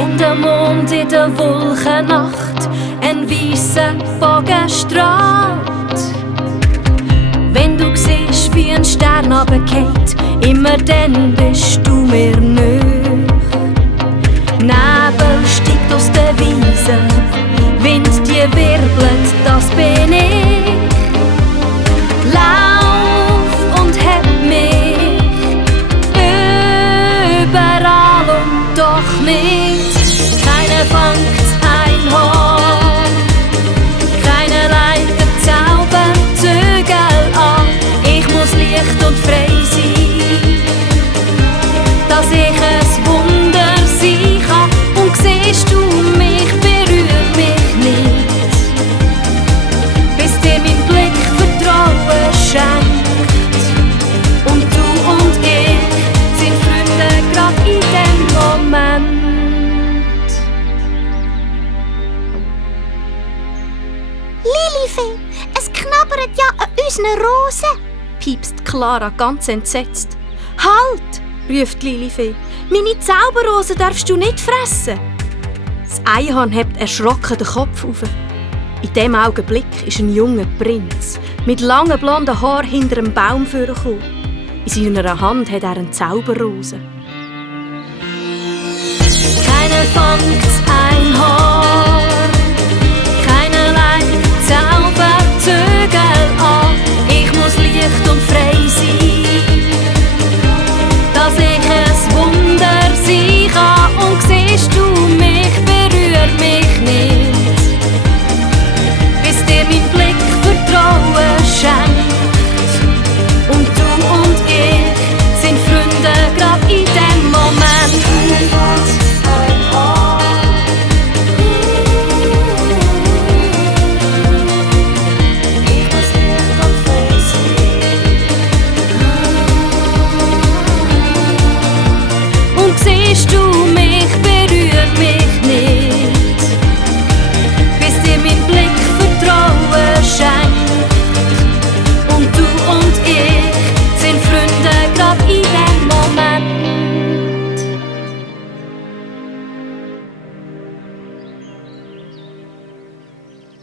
Wenn der Mond in der Wolkennacht ein weisser Bogen strahlt. Wenn du siehst, wie ein Stern runterfällt, immer dann bist du mir nahe. Nebel steigt aus der Wiese, Wind die wirbelt, das bin ich. Lauf und heb mich überall und doch nicht. Keiner fängt ein Haar, keiner leitet Zauberzügel an. Ich muss leicht und frei sein, dass ich ein Wunder sein kann. Und siehst du mich, berührt mich nicht, bis dir mein Blick Vertrauen schenkt. Und du und ich sind Freunde grad in dem Moment. Lilifee, es knabbert ja an unseren Rosen, Piepst Clara ganz entsetzt. Halt! Ruft Lilifee. Meine Zauberrose darfst du nicht fressen. Das Einhorn hebt erschrocken den Kopf auf. In diesem Augenblick ist ein junger Prinz mit langen blonden Haaren hinter einem Baum vorgekommen. In seiner Hand hat er eine Zauberrose. Keiner fängt ein Haar, keiner leitet Zauberzügel an. Ich muss leicht und frei